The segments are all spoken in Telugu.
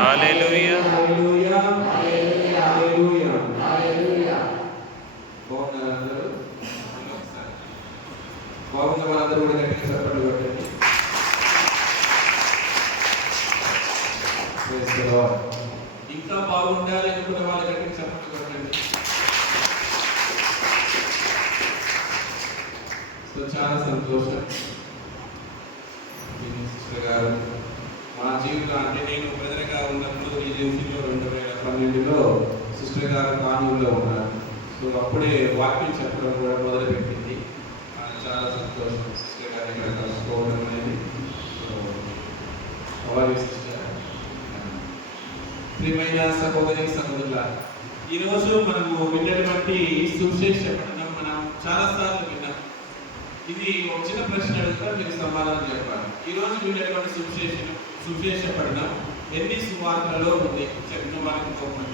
హల్లెలూయా హల్లెలూయా హల్లెలూయా హల్లెలూయా. బాగున్నారా అందరూ? బాగున్న వాళ్ళందరూ కూడా గట్టిగా చప్పట్లు కొట్టండి. Praise the Lord. ఇంకా బాగుండాలి అనుకున్న వాళ్ళు గట్టిగా చప్పట్లు కొట్టండి. సో చాలా సంతోషం సిస్టర్ గారు మా జీవితం అంటే నేను బ్రదర్గా ఉన్నప్పుడు ఏజెన్సీలో 2012లో సిస్టర్ గారు కానూరులో ఉన్నారు. సో అప్పుడే వాక్యం చెప్పడం కూడా మొదలుపెట్టింది. చాలా సంతోషం సిస్టర్ గారిని ఇక్కడ కలుసుకోవడం అనేది. సో అవర్ సిస్టర్, ప్రియమైన సహోదరి సహోదరులారా, ఈరోజు మనము విన్నటువంటి సువిశేష పఠనం మనం చాలాసార్లు విన్నాం. ఇది ఒక చిన్న ప్రశ్న అడుగుతా, మీరు సమాధానం చెప్పాలి. ఈరోజు విన్నటువంటి సువిశేష పఠనం ఎన్ని సువార్తలలో ఉంది చెప్పిన వారికి గొప్పది.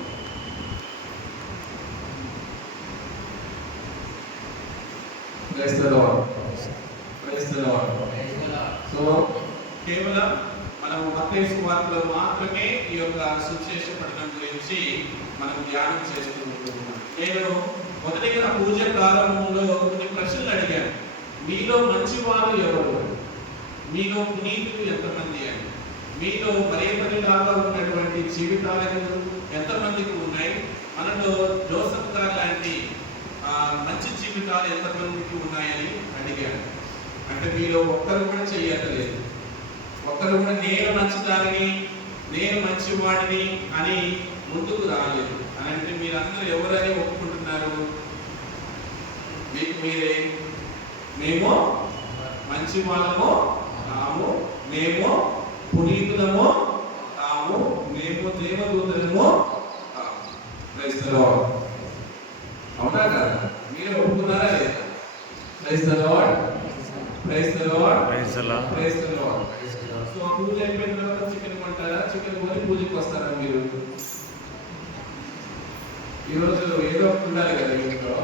Praise the lord. Praise the lord. So కేవలం మనం మత్తయి సువార్తలో మాత్రమే ఈ యొక్క సువిశేష పఠనం గురించి మనం ధ్యానం చేస్తూ ఉంటున్నాం. నేను మొదటిగా పూజ ప్రారంభంలో కొన్ని ప్రశ్నలు అడిగాను. మీలో మంచివారు ఎవరు? మీలో పునీతులు ఎంతమంది అని. మీలో మరేపరిలాగా ఉన్నటువంటి జీవితాలు ఎంతమందికి ఉన్నాయి? మనలో జోసఫ్ గారు లాంటి మంచి జీవితాలు ఎంతమందికి ఉన్నాయని అడిగాను. అంటే మీలో ఒక్కరు కూడా చేయట్లేదు. ఒక్కరు కూడా నేను మంచిదాన్ని, నేను మంచివాడిని అని ముందుకు రాలేదు. అని అంటే మీరందరూ ఎవరని ఒప్పుకుంటున్నారు? మీకు మీరే మేము మంచి వాళ్ళము తాము, మేము పునీతులము తాము, మేము దేవదూతలము తాము. Praise the lord. అవునా కదా? మీరు ఒప్పుకున్నారా లేదా? Praise the lord. Praise the lord. Praise the lord. Praise the lord. So పూజ అయిపోయిన తర్వాత చికెన్ కొంటారా? చికెన్ కొని పూజకి వస్తారా మీరు? ఈరోజు ఏదో ఒకటి ఉండాలి కదా ఇంట్లో.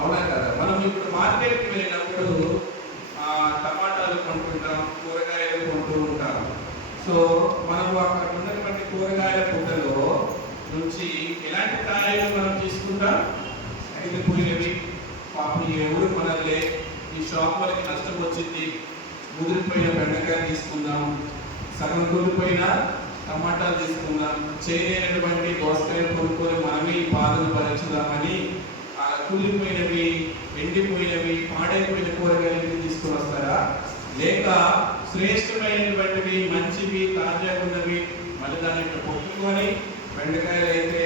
అవునా కదా? మనం ఇప్పుడు మార్కెట్కి వెళ్ళినప్పుడు టమాటాలు కొంటుంటాం, కూరగాయలు కొంటూ ఉంటాం. సో మనం అక్కడ ఉన్నటువంటి కూరగాయల పుట్టలో నుంచి ఎలాంటి కాయలు మనం తీసుకుంటాం? ఎండిపోయినవి, పాపం ఎవరు కొనలే, ఈ షాప్ వాళ్ళకి నష్టం వచ్చింది, ముదిరిపోయిన బెండకాయ తీసుకుందాం, సగం కుళ్ళిపోయిన టమాటాలు తీసుకుందాం, చేయలేనటువంటి దోసకాయలు కొనుక్కొని మనమే ఈ బాధను భరించుదామని కూలిపోయినవి, ఎండిపోయినవి, పాడైపోయిన కూరగాయలు తీసుకొని వస్తారా? లేక శ్రేష్టమైనటువంటివి, మంచివి, తాజాగా ఉన్నవి మళ్ళీ దాన్ని ఇట్లా పొట్టుకొని, బెండకాయలు అయితే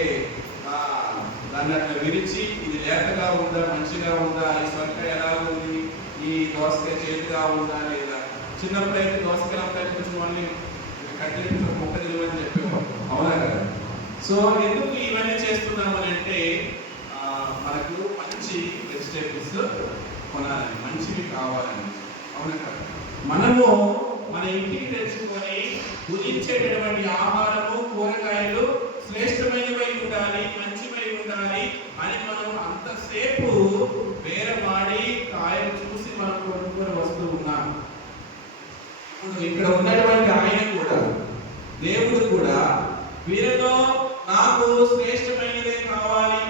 దాన్ని అట్లా విరిచి ఇది లేతగా ఉందా, మంచిగా ఉందా, ఈ సొరకాయ ఎలా ఉంది, ఈ దోసకాయ చేతిగా ఉందా లేదా. చిన్నప్పుడు అయితే దోసకాయ అబ్బాయి కొంచెం మళ్ళీ కట్టెలు మొక్క తినమని చెప్పేవాళ్ళు. అవునా కదా? సో ఎందుకు ఇవన్నీ చేస్తున్నామని అంటే మనకు మంచి వెజిటేబుల్స్ కొనాలని, మంచివి కావాలని. అవునా కదా? మనము మన ఇంటికి తెచ్చుకొని భుజించేటటువంటి ఆహారము, కూరగాయలు శ్రేష్టమైనవై ఉండాలి, మంచివై ఉండాలి అని మనం అంతసేపు బేరమాడి కాయలు చూసి మనం కొనుక్కొని వస్తూ ఉన్నాం. ఇప్పుడు ఇక్కడ ఉన్నటువంటి ఆయన కూడా, దేవుడు కూడా, వీరిలో నాకు శ్రేష్టమైనదే కావాలి,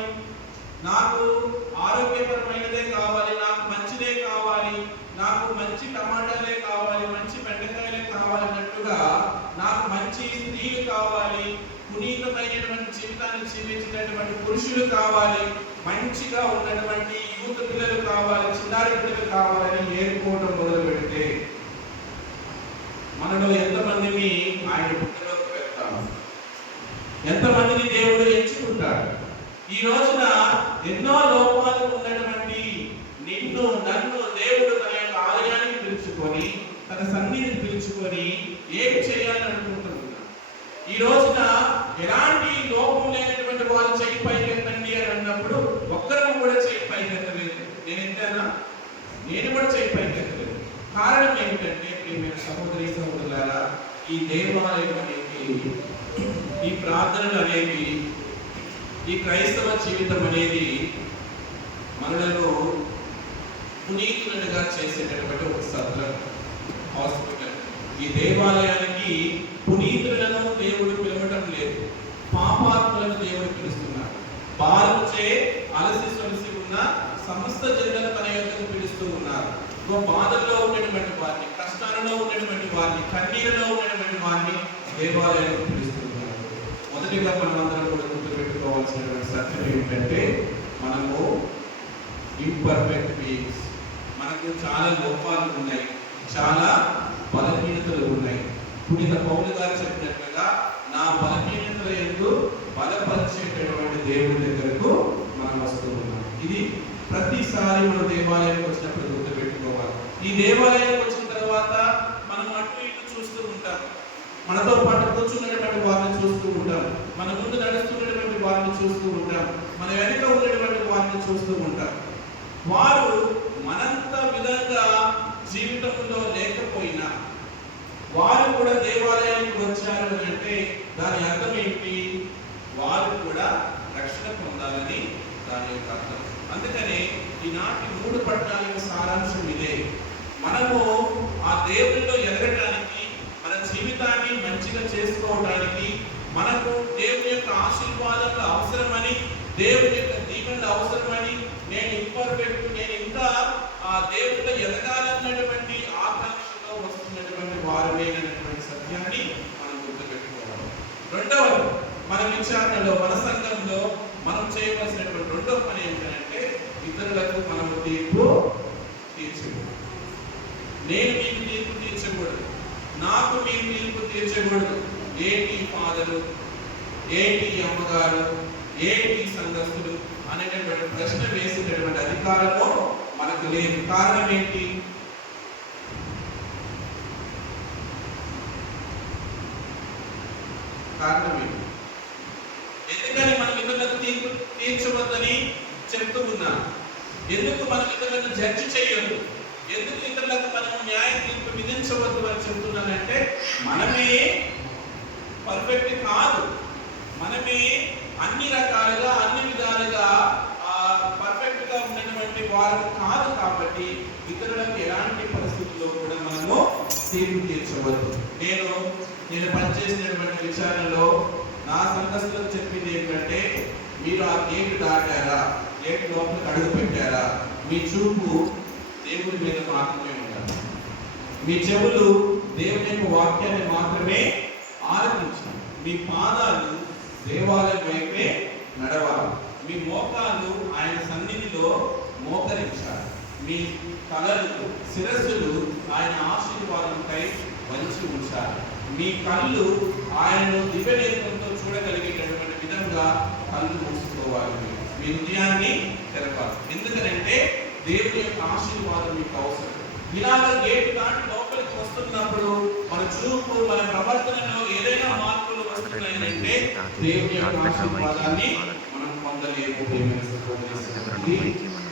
నాకు ఆరోగ్యపరమైనదే కావాలి, నాకు మంచిదే కావాలి, నాకు మంచి టమాటాలే కావాలి, మంచి బెండకాయలే కావాలి అన్నట్టుగా నాకు మంచి స్త్రీలు కావాలి, పునీతమైనటువంటి జీవితాన్ని జీవించినటువంటి పురుషులు కావాలి, మంచిగా ఉన్నటువంటి యూత్ పిల్లలు కావాలి, చిన్నారి పిల్లలు కావాలని ఏరుకోవడం మొదలు పెడితే మనలో ఎంతమందిని ఆయన పుట్టలోకి పెడతాము? ఎంతమందిని దేవుడు ఎంచుకుంటాడు? ఈ రోజున ఎన్నో లోపాలు ఉన్నటువంటి నిన్ను, నన్ను దేవుడు తన యొక్క ఆలయానికి పిలుచుకొని, తన సన్నిధిని పిలుచుకొని ఏమి చేయాలని అనుకుంటున్నాడు? ఈ రోజున ఎలాంటి లోపం లేనటువంటి వాళ్ళు చెయ్యి పైకెత్తండి అని అన్నప్పుడు ఒక్కరు కూడా చెయ్యి పైకెత్తలేదు. నేను ఎత్తానా? నేను కూడా చెయ్యి పైకెత్తలేదు. కారణం ఏమిటంటే, ప్రియమైన సహోదరి సహోదరులారా, ఈ దేవాలయం అనేది, ఈ ప్రార్థనలు అనేవి, ఈ క్రైస్తవ జీవితం అనేది మనలను పునీతులుగా చేసేటటువంటి ఒక సత్రం, హాస్పిటల్. ఈ దేవాలయానికి పునీతులను దేవుడు పిలవడం జనులను తన యొద్దకు పిలుస్తూ ఉన్నారు. బాధల్లో ఉన్నటువంటి వారిని, కష్టాలలో ఉన్నటువంటి వారిని, కన్నీరులో ఉన్నటువంటి వారిని దేవాలయానికి పిలుస్తున్నారు. మొదటిగా మనమందరం కూడా గుర్తుపెట్టుకోవాల్సినటువంటి సత్యం ఏమిటంటే, మనము ఇంపర్ఫెక్ట్ బీయింగ్స్. మనకు చాలా లోపాలు ఉన్నాయి, చాలా బలహీనతలు ఉన్నాయి. పునీత పౌలు గారు చెప్పినట్లుగా నా బలహీనతల యందు బలపరిచేటటువంటి దేవుడి దగ్గరకు మనం వస్తూ ఉన్నాం. ఇది ప్రతిసారి మనం దేవాలయానికి వచ్చినప్పుడు గుర్తుపెట్టుకోవాలి. ఈ దేవాలయానికి వచ్చిన తర్వాత మనం అటు ఇటు చూస్తూ ఉంటాం, మనతో పాటు కూర్చున్నటువంటి వారిని చూస్తూ ఉంటాం, మన ముందు నడుస్తున్నటువంటి వారిని చూస్తూ ఉంటాం, మన వెనుక ఉన్నటువంటి వారిని చూస్తూ ఉంటాం. వారు మనంత విధంగా జీవితంలో లేకపోయినా వారు కూడా దేవాలయానికి వచ్చారు అంటే దాని అర్థం ఏంటి? వారు కూడా రక్షణ పొందాలని దాని యొక్క అర్థం. అందుకనే ఈనాటి 3 పట్టణాల సారాంశం ఇదే. మనము ఆ దేవుల్లో ఎదగటానికి, మన జీవితాన్ని మంచిగా చేసుకోవడానికి, మనకు దేవుని యొక్క ఆశీర్వాదాలు అవసరమని, దేవుని యొక్క దీవెనలు అవసరమని, నేను ఇంపర్ఫెక్ట్, నేను ఇంకా ఆ దేవుల్లో ఎదగాలన్నటువంటి ఆకాంక్షతో వస్తున్నటువంటి వారమేనటువంటి సత్యాన్ని మనం గుర్తుపెట్టుకోవాలి. రెండవది, మన విచారణలో, మన సంఘంలో మనం చేయవలసినటువంటి రెండవ పని ఏంటంటే, ఇతరులకు మనము తీర్పు తీర్చకూడదు. నేను మీకు తీర్పు తీర్చకూడదు, నాకు మీరు తీర్పు తీర్చకూడదు. ఏంటి ఫాదరు, ఏంటి అమ్మగారు, ఏంటి సంఘస్థులు అనేటటువంటి ప్రశ్న వేసేటటువంటి అధికారము మనకు లేదు. కారణం ఏంటి? ఎందుకని మనం ఇతరులకు తీర్పు తీర్చవద్దని చెప్తూ ఉన్నాం? ఎందుకు మనం ఇతరులను జడ్జి చేయొద్దు, ఎందుకు ఇతరులకు మనం న్యాయ తీర్పు విధించవద్దు అని చెప్తున్నానంటే, మనమే పర్ఫెక్ట్ కాదు, మనమే అన్ని రకాలుగా అన్ని విధాలుగా పర్ఫెక్ట్ గా ఉన్నటువంటి వారు కాదు. కాబట్టి ఇతరులకు ఎలాంటి పరిస్థితుల్లో కూడా మనము తీర్పు తీర్చవద్దు. నేను పనిచేసినటువంటి విచారణలో నా సంఘస్థులకు చెప్పింది ఏంటంటే, మీరు ఆ గేటు దాటారా, గేటు లోపలికి అడుగు పెట్టారా, మీ చూపు దేవుడి మీద మాత్రమే ఉండాలి, మీ చెవులు దేవుని యొక్క వాక్యాన్ని మాత్రమే ఆలకించాలి, మీ పాదాలు దేవాలయం వైపే నడవాలి, మీ మోకాలు ఆయన సన్నిధిలో మోకరించాలి, మీ తలలు, శిరస్సులు ఆయన ఆశీర్వాదంపై వంచి ఉంచాలి, మీ కళ్ళు ఆయనను దివ్యనేత్రంతో చూడగలిగేటటువంటి విధంగా కళ్ళు మూసుకోవాలి, మీ హృదయాన్ని తెరపాలి. ఎందుకంటే దేవుని యొక్క ఆశీర్వాదం మీకు అవసరం. ఇలాగ గేటు దాటి లోపలికి వస్తున్నప్పుడు మన చూపు, మన ప్రవర్తనలో ఏదైనా మార్పులు వస్తున్నాయంటే దేవుని యొక్క ఆశీర్వాదాన్ని మనం పొందలేము.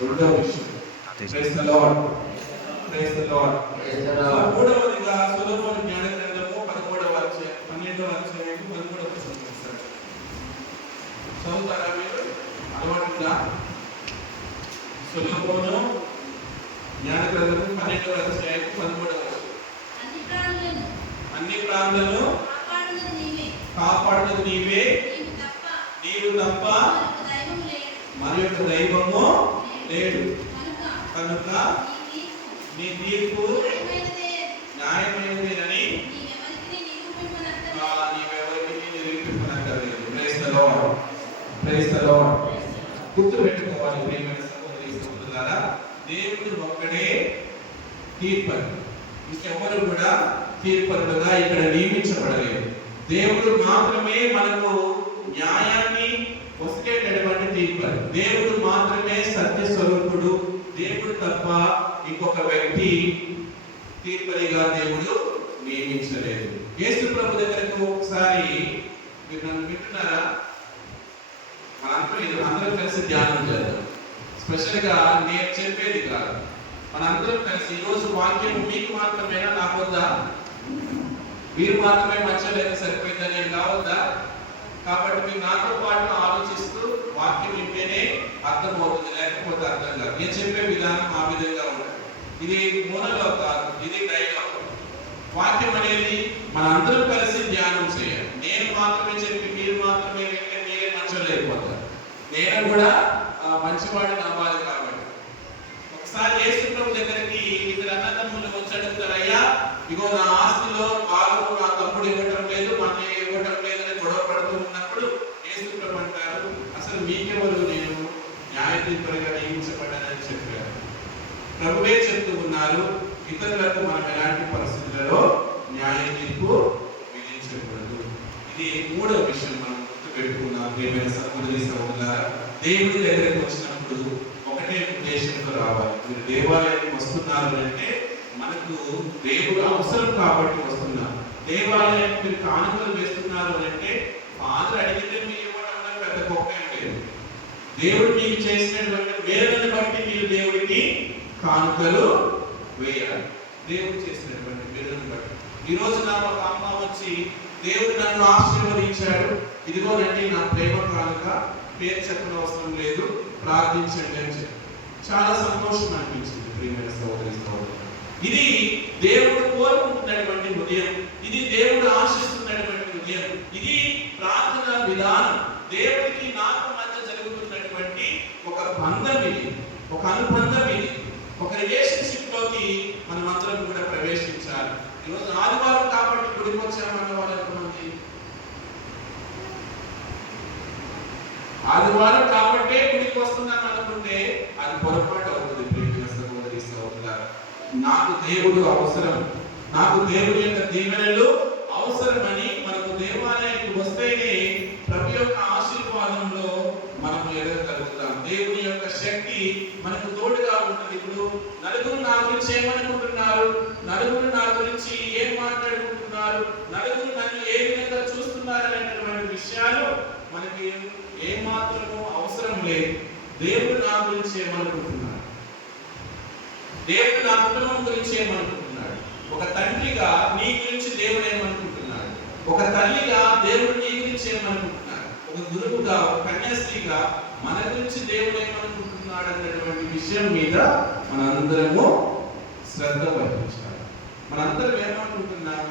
రెండో విషయం, praise the lord, praise the Lord. మూడవదిగా సొలొమోను జ్ఞాన గ్రంథము 12వ అధ్యాయం 12వ అధ్యాయం 13వ వచనం చూస్తారు. చదువుతారా మీరు? అలవాటుగా సొలొమోను జ్ఞాన గ్రంథము 12వ అధ్యాయం 13వ వచనం. అన్ని ప్రాణులను కాపాడునది నీవే, నీవు తప్ప మరి యొక్క దైవము లేడు, కనుక నీ తీర్పు న్యాయమైనదేనని నీవెవరికి నిరూపింపనక్కర్లేదు. Praise the lord, praise the lord. గుర్తుపెట్టుకోవాలి ప్రియమైన సహోదరి సహోదరులారా, దేవుడు ఒక్కడే తీర్పరి, ఇంకెవరు కూడా తీర్పరులుగా ఇక్కడ నియమించబడలేదు. దేవుడు మాత్రమే మనకు న్యాయాన్ని వసికేటటువంటి తీర్పరి, దేవుడు మాత్రమే సత్య స్వరూపుడు, దేవుడు తప్ప ఇంకొక వ్యక్తి తీర్పరిగా దేవుడు నియమించలేదు. యేసు ప్రభు దగ్గరకు ఒకసారి, మీరు నన్ను వింటున్నారా? అందరం కలిసి ధ్యానం చేద్దాం. స్పెషల్ గా నేను చెప్పేది కాదు, మనందరం కలిసి ఈరోజు వాక్యం మీకు మాత్రమేనా, నాకు వద్దా? మీరు మాత్రమే మంచిగా సరిపోయిందా, నేను కావద్దా? కాబట్టి మీరు నాతో పాటు ఆలోచిస్తూ వాక్యం వింటేనే అర్థమవుతుంది, లేకపోతే అర్థం కాదు. నేను చెప్పే విధానం ఆ విధంగా ఉంటుంది. ఇది మూలలో కాదు, ఇది డైలాగ్. వాక్యం అనేది మనందరం కలిసి ధ్యానం చేయాలి. నేను మాత్రమే చెప్పి మీరు మాత్రమే వింటే మీరే మంచిగా లేకపోతారు. నేను కూడా మంచివాడిని అవ్వాలి. కాబట్టి ఒకసారి యేసు ప్రభు దగ్గరికి ఇద్దరు అన్నదమ్ములు వచ్చి అడుగుతారు, అయ్యా ఇగో నా ఆస్తిలో భాగము నా తమ్ముడు ఇవ్వటం లేదు, మా అన్నయ్య ఇవ్వటం లేదని గొడవ పడుతూ ఉన్నప్పుడు యేసు ప్రభు అంటారు, అసలు మీకెవరు నేను న్యాయాధిపతిగా నియమించబడ్డానని చెప్పారు. ప్రభువే చెప్తూ ఉన్నారు, ఇతరులకు మనం ఎలాంటి పరిస్థితులలో న్యాయ తీర్పు విధించకూడదు. ఇది మూడవ విషయం మనం గుర్తుపెట్టుకున్నాం. ప్రియమైన సహోదరి సహోదరులారా, దేవుడి దగ్గరికి వచ్చినప్పుడు ఒకటే ఉద్దేశంతో రావాలి. మీరు దేవాలయానికి వస్తున్నారు అంటే మనకు దేవుడు అవసరం కాబట్టి వస్తున్నారు. దేవాలయానికి మీరు కానుకలు వేస్తున్నారు అంటే ఫాదర్ అడిగితే మీరు ఇవ్వడం పెద్ద గొప్ప లేదు. దేవుడు మీకు చేసినటువంటి వేదనని బట్టి మీరు దేవుడికి కానుకలు వేయాలి. దేవుడు చేసినటువంటి వేదనని బట్టి. ఈ రోజు నా ఒక అమ్మ వచ్చి, దేవుడు నన్ను ఆశీర్వదించాడు, ఇదిగోనండి నా ప్రేమ కానుక, పేరు చెప్పిన అవసరం లేదు, ప్రార్థించండి అని చెప్పి చాలా సంతోషం అనిపించింది. ప్రియమైన సహోదరి సహోదరులు, ఇది దేవుడు కోరుకుంటున్నటువంటి హృదయం, ఇది దేవుడు ఆశిస్తున్నటువంటి హృదయం, ఇది ప్రార్థన విధానం. దేవుడికి నాకు మధ్య జరుగుతున్నటువంటి ఒక బంధం ఇది, ఒక అనుబంధం ఇది, ఒక రిలేషన్షిప్ లోకి మనం అందరం కూడా ప్రవేశించాలి. ఈరోజు ఆదివారం కాబట్టి గుడికి వచ్చామన్న వాళ్ళు ఎంతమంది? ఆదివారం కాబట్టే గుడికి వస్తున్నాం అనుకుంటే అది పొరపాటు అవుతుంది. ప్రియమైన సహోదరి సహోదరులారా, నాకు దేవుడు అవసరం, నాకు దేవుడి యొక్క దీవెనలు అవసరమని మనకు దేవాలయానికి వస్తేనే ప్రభు యొక్క ఆశీర్వాదంలో మనము ఎదగలుగుతాం. దేవుని యొక్క శక్తి మనకు తోడుగా ఉంటుంది. ఇప్పుడు నలుగురు నా గురించి ఏమనుకుంటున్నారు, నలుగురు నా గురించి ఏం మాట్లాడుకుంటున్నారు, నలుగురు నన్ను ఏ విధంగా చూస్తున్నారు అనేటువంటి విషయాలు మనకి ఏమాత్రము అవసరం లేదు. దేవుడు నా గురించి ఏమనుకుంటున్నాడు, దేవుడు నా కుటుంబం గురించి ఏమనుకుంటున్నాడు, ఒక తండ్రిగా నీ గురించి దేవుడు ఏమనుకుంటున్నాడు, ఒక తల్లిగా దేవుడు నీ గురించి ఏమనుకుంటున్నాడు, ఒక గురువుగా ఒక కన్యాస్త్రీగా మన గురించి దేవుడు ఏమనుకుంటున్నాడు అనేటువంటి విషయం మీద మనందరము శ్రద్ధ వహించాలి. మనందరం ఏమనుకుంటున్నాం,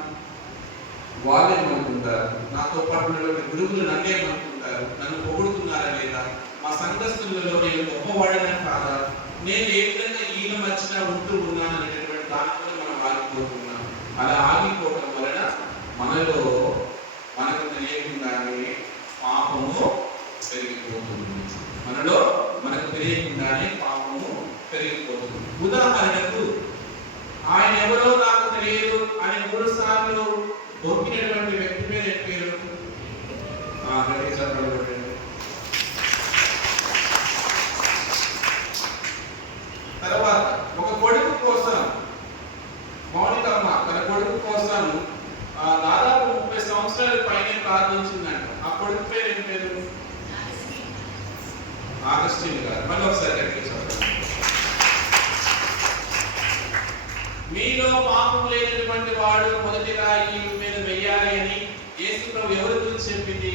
వాళ్ళేమనుకుంటారు, నాతో పాటు ఉన్నటువంటి గురువులు నన్నేమనుకుంటారు, నన్ను పొగుడుతున్నారా లేదా, మా సంఘస్థులలో నేను గొప్పవాడనే కాదా, నేను ఏ విధంగా ఈయన మధ్యన ఉంటూ ఉన్నాను అనేటువంటి దానితో మనం ఆగిపోతున్నాం. అలా ఆగిపోవడం వలన మనలో మనకు తెలియకుండానే పాపము పెరిగిపోతుంది. మనలో మనకు తెలియకుండానే పాపము పెరిగిపోతుంది. ఉదాహరణకు, ఆయన ఎవరో నాకు తెలియదు అని 3 సార్లు దొరికినటువంటి వ్యక్తి మీద ఏం పేరు? తర్వాత ఒక కొడుకు కోసం మౌనికమ్మ తన కొడుకు కోసం దాదాపు 30 సంవత్సరాల పైన ప్రార్థించిందంట. ఆ కొడుకు పేరు ఏం పేరు? ఆగస్టిన్ గారు. మళ్ళీ ఒకసారి గట్టిగా చెప్పండి. మీలో పాపం లేనటువంటి వాడు మొదటి రాయి మీద వెయ్యాలి అని యేసు ప్రభు ఎవరి గురించి చెప్పింది?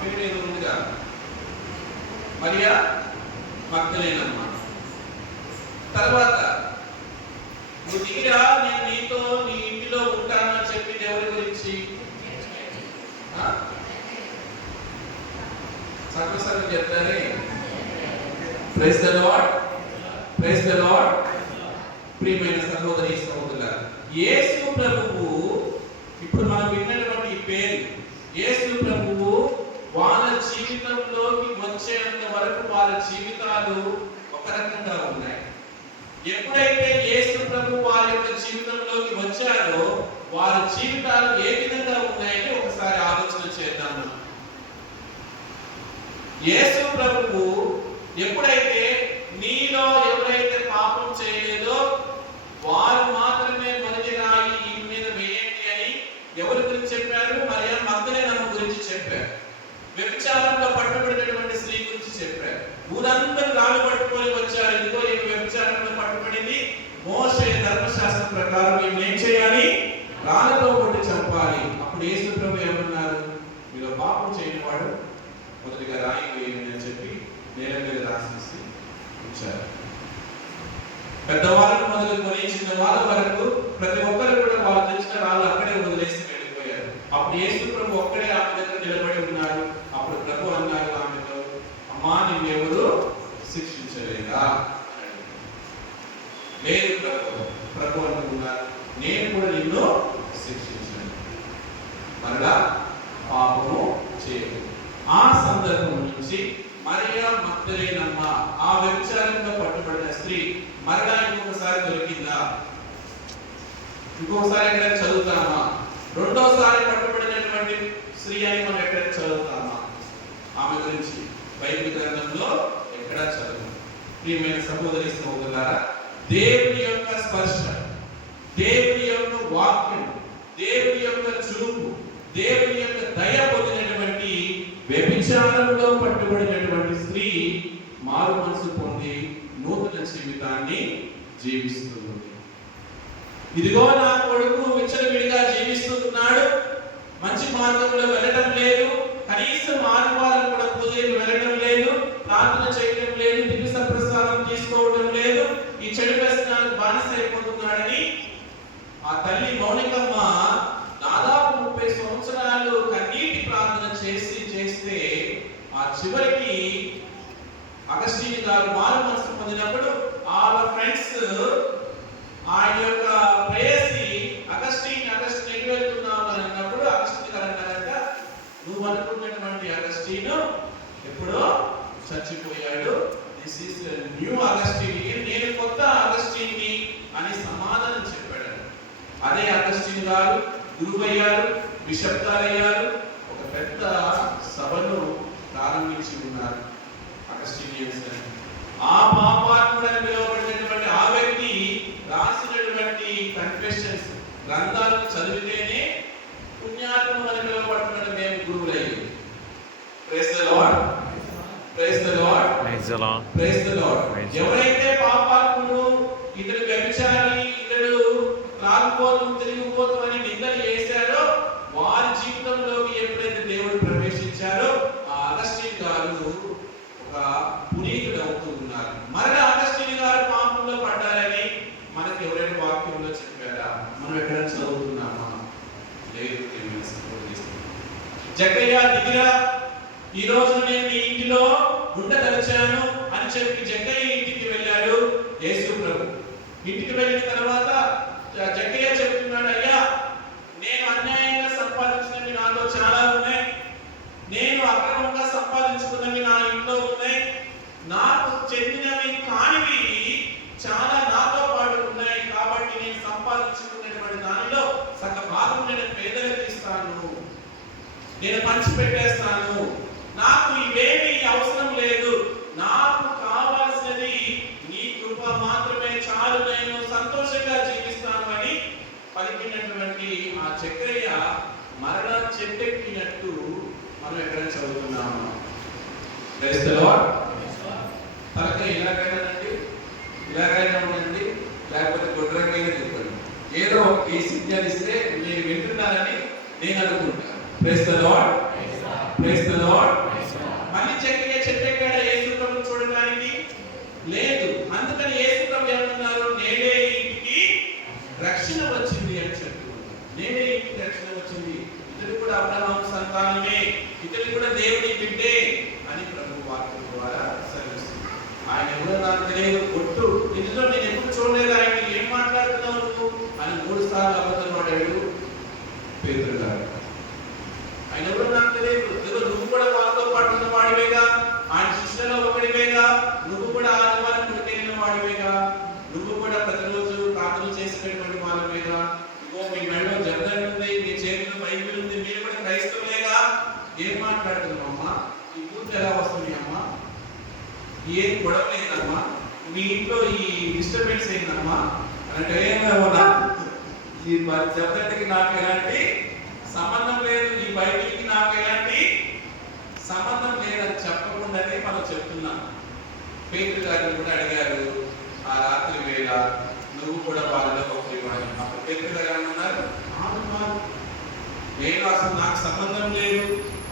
పేరు ఏదో ఉందిగా, మరియా మగ్దలేనమ్మ. తర్వాత నువ్వు దిగిరా, నేను నీతో నీ ఇంటిలో ఉంటానని చెప్పింది ఎవరి గురించి? సర్వసర్వం చెప్తారే. Praise the lord, praise the lord. ప్రియమైన సహోదరి సహోదరులారా, యేసు ప్రభువు, ఇప్పుడు మనం విన్నటువంటి ఈ పేరు యేసు ప్రభువు వాళ్ళ జీవితంలోకి వచ్చేంత వరకు వాళ్ళ జీవితాలు ఒక రకంగా ఉన్నాయి. ఎప్పుడైతే యేసు ప్రభు వారి యొక్క జీవితంలోకి వచ్చారో వారి జీవితాలు ఏ విధంగా ఉన్నాయని ఒకసారి ఆలోచన చేద్దాము. యేసు ప్రభువు ఎప్పుడైతే నీలో ఎవరైతే పాపం చేయలేదో వారు మాత్రమే మొదటి రాయి ఈ మీద వేయండి అని ఎవరి గురించి చెప్పారు? మరియా మగ్దలేనమ్మ గురించి చెప్పారు. వ్యభిచారంలో పట్టుబడినటువంటి స్త్రీ గురించి చెప్పారు. ఊరందరూ రాళ్ళు పట్టుకొని వచ్చారు, ఇదిగో ఈమె వ్యభిచారంలో పట్టుబడింది, మోషే ధర్మశాస్త్రం ప్రకారం ఈమె ఏం చేయాలి? రాళ్ళతో కొట్టి చంపాలి. అప్పుడు యేసు ప్రభు ఏమన్నారు? మీలో పాపం చేయని వాడు మొదటిగా రాయి వేయండి అని చెప్పి నేల మీద రాసేసి ఉంచారు. పెద్దవాళ్ళను మొదలుకొని చిన్న వాళ్ళ నేను కూడా నిన్ను శిక్షించను, మరలా పాపము చేయదు. ఆ సందర్భం నుంచి మరియా మగ్దలేనమ్మ, ఆ వ్యభిచారంలో పట్టుబడిన స్త్రీ మరలా ఇంకొకసారి దొరికిందా? ఇంకొకసారి ఎక్కడైనా చదువుతామా? రెండోసారి పట్టుబడినటువంటి స్త్రీ అని మనం ఎక్కడైనా చదువుతామా? ఆమె గురించి బైబిల్ గ్రంథంలో ఎక్కడా చదువు. ప్రియమైన సహోదరి సహోదరులారా, దేవుని యొక్క స్పర్శ, దేవుని యొక్క వాక్యం, దేవుని యొక్క చూపు, దేవుని యొక్క దయ పొందినటువంటి వ్యభిచారంలో పట్టుబడినటువంటి స్త్రీ మారు మనసు పొంది నూతన జీవితాన్ని జీవిస్తుంది. ఇదిగో నా కొడుకు విచ్చలవిడిగా జీవిస్తున్నాడు, మంచి మార్గంలో వెళ్ళడం లేదు, కనీసం ఆదివారం కూడా పూజలకు వెళ్ళడం లేదు, ప్రార్థన చేయడం లేదు, దివ్య సప్రసాదం తీసుకోవడం లేదు, ఈ చెడు వ్యసనాలకు బానిస అయిపోతున్నాడని ఆ తల్లి మౌనికమ్మ దాదాపు 30 సంవత్సరాలు కన్నీటి ప్రార్థన చేస్తే ఆ చివరికి అగస్టిన్ గారు మారు మనసు పొందినప్పుడు వాళ్ళ ఫ్రెండ్స్ ఆయన యొక్క ప్రేయసి అగస్టిన్ ఎటు వెళ్తున్నావు అని అన్నప్పుడు అగస్టిన్ గారు అన్నారంట, నువ్వు అనుకున్నటువంటి అగస్టిన్ ఎప్పుడో చచ్చిపోయాడు, దిస్ ఈస్ న్యూ అగస్టిన్, నేను కొత్త అగస్టిన్ ని అని సమాధానం చెప్పాడు. అదే అగస్టిన్ గారు గురువయ్యారు, బిషప్ గారయ్యారు, ఒక పెద్ద సభను ప్రారంభించి ఉన్నారు అగస్టినియన్స్ అని. ఆ పాపాత్ముడని పిలువబడినటువంటి ఆ వ్యక్తి రాసినటువంటి కన్ఫెషన్స్ గ్రంథాలను చదివితేనే పుణ్యాత్ముడు అని పిలువబడుతున్న మేము గురువులయ్యారు. Praise the lord, praise the lord, praise the lord. ఎవరైతే పాపాత్ముడు, ఇతడు వ్యభిచారి, ఇతడు త్రాగుబోతు, తిరిగిపోతు అని నిందలు చేశారో వారి జీవితంలోకి ఎప్పుడైతే దేవుడు ప్రవేశించారో ఆ అగస్టిన్ గారు ఒక పునీతుడు అవుతూ ఉన్నారు. మరలా అగస్టిన్ గారు పాపంలో పడ్డారని మనకి ఎవరైనా వాక్యంలో చెప్పారా? మనం ఎక్కడ చదువుతున్నామా? లేదు. జక్కయ్య దిగిరా, ఈ రోజు నేను నీ ఇంటిలో ఉండదలిచాను అని చెప్పి జక్కయ్య ఇంటికి వెళ్ళాడు యేసు ప్రభు. ఇంటికి వెళ్ళిన తర్వాత జక్కయ్య చెప్తున్నాడు, అయ్యా నేను అన్యాయంగా సంపాదించినవి నాలో చాలా ఉన్నాయి, నేను అక్రమంగా సంపాదించుకున్నవి నా ఇంట్లో ఉన్నాయి, నాకు చెందినవి కానివి చాలా నాతో పాటు ఉన్నాయి, కాబట్టి నేను సంపాదించుకున్నటువంటి దానిలో సగ భాగం నేను పేదలకు ఇస్తాను, నేను పంచి పెట్టేస్తాను, నాకు ఇవేమీ అవసరం లేదు, నాకు కావాల్సినది నీ కృప మాత్రమే చాలు, నేను సంతోషంగా జీవిస్తాను అని పలికినటువంటి ఆ చక్రయ్య మరణ చెట్టెక్కినట్టు మనం ఎక్కడ చదువుతున్నాము? Praise the Lord. తలకాయ ఇలాగైనానండి, ఇలాగైనా ఉండండి, లేకపోతే గుడ్రంగా తిప్పండి, ఏదో ఒక సిగ్నల్ ఇస్తే నేను వింటున్నానని నేను అనుకుంటాను. Praise the lord, praise the Lord. మళ్ళీ చక్రయ్య చెట్టెక్కాడ యేసు ప్రభువును చూడడానికి లేదు. అందుకని యేసు ప్రభు ఏమన్నారు? నేడే ఇంటికి రక్షణ వచ్చింది అని చెప్తున్నారు. నేడే ఇంటికి రక్షణ వచ్చింది, ఇతడు కూడా అబ్రహాము సంతానమే, ఇతడు కూడా దేవుని బిడ్డే అని ప్రభు వాక్యం ద్వారా సెలవిస్తుంది. ఆయన ఎవరో నాకు తెలియదు, కొట్టు నిజంలో నేను ఎప్పుడు చూడలేదు, ఆయన ఏం మాట్లాడుతున్నావు నువ్వు అని 3 సార్లు అబద్ధం ఆడాడు పేతురు గారు. ఆయన ఎవరో నాకు తెలియదు, నువ్వు కూడా వాళ్ళతో పాటు ఉన్న వాడివేగా, ఆయన శిష్యులలో ఒకడివేగా, నువ్వు కూడా ఆదివారం గుడికెళ్ళిన వాడివేగా, నువ్వు కూడా ప్రతిరోజు ప్రార్థన చేసేటటువంటి వాళ్ళవేగా, ఇగో మీ మెడలో జర్దన్ ఉంది, మీ చేతిలో బైబిల్ ఉంది, మీరు కూడా క్రైస్తవులేగా, ఏం మాట్లాడుతున్నావమ్మా? ఈ బూత్ ఎలా వస్తుంది అమ్మా? ఏం గొడవ లేదమ్మా, మీ ఇంట్లో ఈ డిస్టర్బెన్స్ ఏందమ్మా అంటే ఏమన్నా ఈ జర్దన్కి నాకు ఎలాంటి సంబంధం లేదు, ఈ బైబిల్కి నాకు ఎలాంటి సంబంధం లేదని చెప్పకుండానే మనం చెప్తున్నాం. పేతురు గారిని కూడా అడిగారు ఆ రాత్రి వేళ, నువ్వు కూడా వాళ్ళలో ఒకరివాడు. అప్పుడు పేతురు గారు అన్నారు, నేను అసలు నాకు సంబంధం లేదు,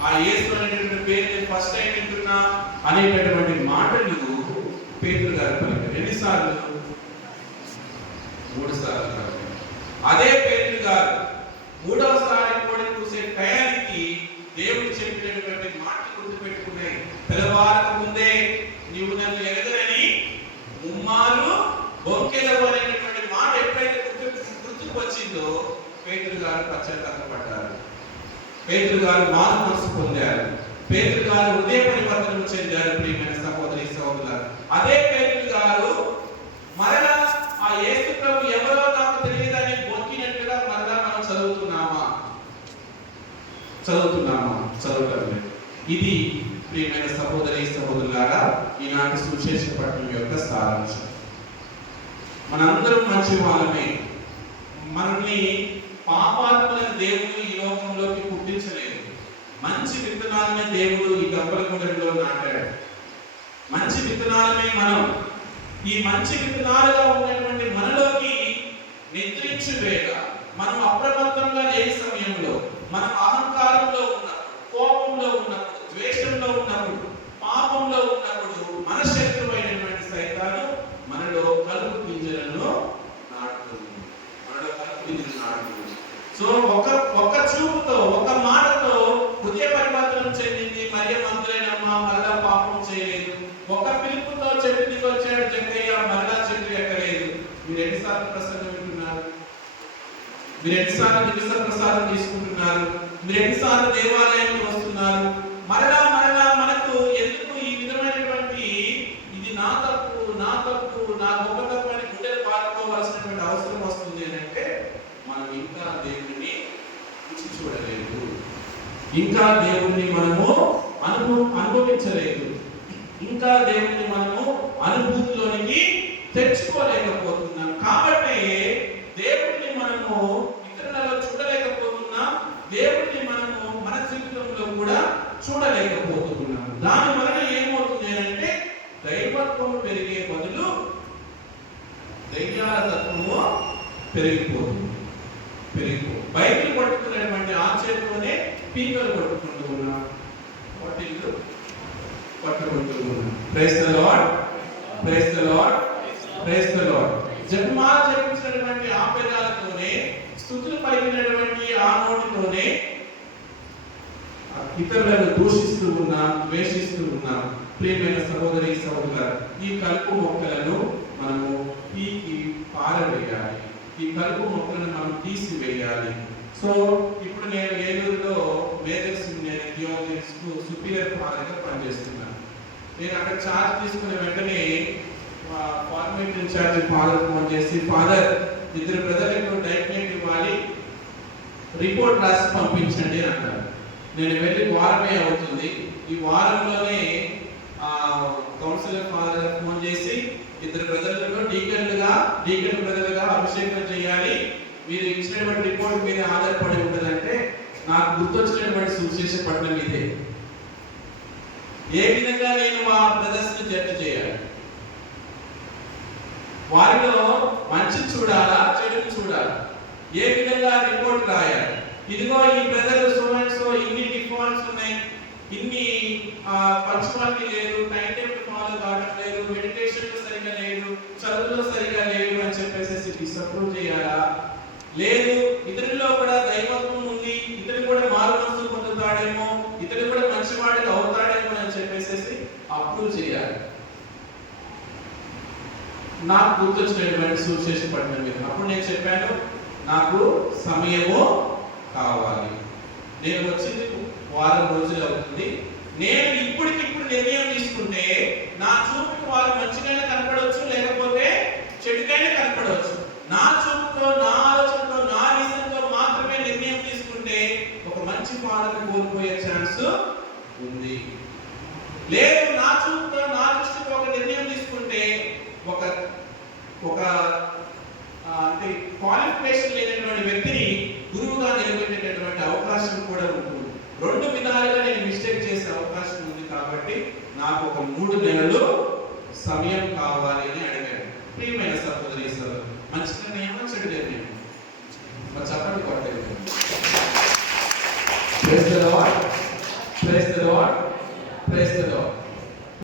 ఆ యేసు అనేటువంటి పేరు నేను ఫస్ట్ టైం వింటున్నా అనేటటువంటి మాటలు పేతురు గారు పలికారు. ఎన్నిసార్లు? 3 సార్లు. అదే పేతురు గారు 3వసారి కూడా చూసే టయానికి దేవుడు చెప్పినటువంటి మాట గుర్తుపెట్టుకున్నాయి. తెల్లవారక ముందే నీవు నన్ను ఎరగని ముమ్మారు బొంకెలవు అనేటటువంటి మాట ఎప్పుడైతే గుర్తుకు వచ్చింది వచ్చిందో పేతురు గారు పశ్చాత్తాపపడ్డారు, పేతురు గారు మారు మనసు పొందారు, పేతురు గారు హృదయ పరివర్తన చెందారు. ప్రియమైన సహోదరి సహోదరులారా, అదే పేతురు గారు మరలా ఆ యేసు ప్రభు ఎవరో నాకు తెలియదని బొక్కినట్టుగా మరలా మనం చదువుతున్నామా? చదవటం లేదు. ఇది ప్రియమైన సహోదరి సహోదరులారా ఈనాటి సువిశేష పట్టణం యొక్క సారాంశం. మనందరం మంచి వాళ్ళమే. మనల్ని పాపాత్ములైన దేవుడు ఈ లోకంలోకి పుట్టించలేదు. మంచి విత్తనాలనే దేవుడు ఈ గంపల గుండెలో నాటాడు. మంచి విత్తనాలమే మనం. ఈ మంచి విత్తనాలుగా ఉన్నటువంటి మనలోకి నిద్రించు వేళ, మనం అప్రమత్తంగా లేని సమయంలో, మనం అహంకారంలో ఉన్నప్పుడు, కోపంలో ఉన్నప్పుడు, ద్వేషంలో ఉన్నప్పుడు, పాపంలో ఉన్నప్పుడు మన శత్రువైనటువంటి సైతాను మనలో కలుపు గింజలను నాటుతుంది. సో ఒక చూపుతో, ఒక మాటతో హృదయ పరివర్తనం చెందింది మరియ మంత్రులైనమ్మ, మరలా పాపం చేయలేదు. ఒక పిలుపుతో చెట్టుకి వచ్చాడు జక్కయ్య, మరలా చెట్టు ఎక్కలేదు. మీరు ఎన్నిసార్లు ప్రసంగం వింటున్నారు? మీరు ఎన్నిసార్లు దివ్య ప్రసాదం తీసుకుంటున్నారు? మీరు ఎన్నిసార్లు దేవాలయానికి వస్తున్నారు? మరలా మరలా మనకు ఎందుకు ఈ విధమైనటువంటి ఇది నా తప్పు, నా తప్పు, నా గొప్ప తప్పు అని గుండెలు పాడుకోవాల్సినటువంటి అవసరం వస్తుంది అని అంటే మనం ఇంకా దేవుడిని రుచి చూడలేదు, ఇంకా దేవుడిని మనము అనుభవించలేదు, ఇంకా దేవుడిని మనము అనుభూతిలోనికి తెచ్చుకోలేకపోతున్నాం. కాబట్టి దేవుడిని మనము ఇతరులలో చూడలేకపోతున్నాం, దేవుడిని మనము మన జీవితంలో కూడా చూడలేకపోతున్నాం. దాని వలన ఏమవుతుంది అంటే దైవత్వం పెరిగే బదులు దైవ్యాల తత్వము పెరిగిపోతుంది. బైబిల్ పట్టుకునేటువంటి ఆ చేతిలోనే పీకలు పట్టుకుంటూ ఉన్నాం, పట్టిల్లు పట్టుకుంటూ ఉన్నాం. Praise the lord, praise the lord, praise the Lord. జపమాల జపించినటువంటి ఆ పెదాలతోనే, స్తుతులు పలికినటువంటి ఆ నోటితోనే ఇతరులను దూషిస్తూ ఉన్నాం, ద్వేషిస్తూ ఉన్నాం. ప్రియమైన సహోదరి సహోదరులారా, ఈ కలుపు మొక్కలను మనము పీకి పారవేయాలి. ఈ కలుపు మొక్కలను మనం తీసివేయాలి. సో ఇప్పుడు నేను ఏలూరులో మేజర్ థియాలజీ సుపీరియర్ ఫాదర్గా పనిచేస్తున్నాను. నేను అక్కడ ఛార్జ్ తీసుకున్న వెంటనే ఫార్మేట్ ఇన్ఛార్జ్ ఫాదర్ ఫోన్ చేసి, ఫాదర్ 2 బ్రదర్లకు డైట్మెంట్ ఇవ్వాలి, రిపోర్ట్ రాసి పంపించండి అన్నారు. నేను వెళ్ళి వారమే అవుతుంది. ఈ వారంలోనే కౌన్సిలర్ ఫాదర్ ఫోన్ చేసి 2 బ్రదర్లను డీకన్ బ్రదర్గా అభిషేకం చేయాలి, మీరు ఇచ్చినటువంటి రిపోర్ట్ మీద ఆధారపడి ఉంటుందంటే నాకు గుర్తొచ్చినటువంటి సువిశేష పట్టణం ఇదే. ఏ విధంగా నేను ఆ బ్రదర్స్ ని జడ్జి చేయాలి? వారిలో మంచి చూడాలా, చెడుని చూడాలా? ఏ విధంగా రిపోర్ట్ రాయాలి? ఇదిగో ఈ బ్రదర్ సో ఇన్ని డిఫాల్ట్స్ ఉన్నాయి, ఇన్ని పంచువాలిటీ లేదు, టైం టేబుల్ ఫాలో కావడం లేదు, మెడిటేషన్ సరిగా లేదు, చదువులో సరిగా లేదు అని చెప్పేసి డిసప్రూవ్ చేయాలా? లేదు, ఇతరుల్లో కూడా దైవత్వం ఉంది, ఇతడు కూడా మారు మనసు పొందుతాడేమో, ఇతడు కూడా మంచివాడిగా అవుతాడేమో అని చెప్పేసి అప్రూవ్ చేయాలి. నాకు గుర్తొచ్చినటువంటి సువిశేష పట్టణం మీద అప్పుడు నేను చెప్పాను, నాకు సమయము కావాలి. నేను వచ్చింది వారం రోజులు అవుతుంది. నేను ఇప్పటికిప్పుడు నిర్ణయం తీసుకుంటే నా చూపుకి వారు మంచిగానే కనపడవచ్చు, లేకపోతే చెడుగానే కనపడవచ్చు. నా చూపుతో, నా ఆలోచనతో, నా విషయంతో మాత్రమే నిర్ణయం తీసుకుంటే ఒక మంచి పాలన కోల్పోయే ఛాన్స్ ఉంది. లేదు, నా చూపుతో, నా దృష్టితో ఒక నిర్ణయం తీసుకుంటే ఒక అంటే క్వాలిఫికేషన్ లేనటువంటి వ్యక్తిని గురువుగా నిలబెట్టేటటువంటి అవకాశం కూడా ఉంటుంది. 2 విధాలుగా నేను మిస్టేక్ చేసే అవకాశం ఉంది. కాబట్టి నాకు ఒక 3 నెలలు సమయం కావాలి అని అడిగాడు. ప్రియమైన సహోదరి సోదరులు, మంచి నిర్ణయం, చెడు నిర్ణయం? చెప్పండి, కొట్టలేదు. Praise the lord, praise the lord, praise the lord.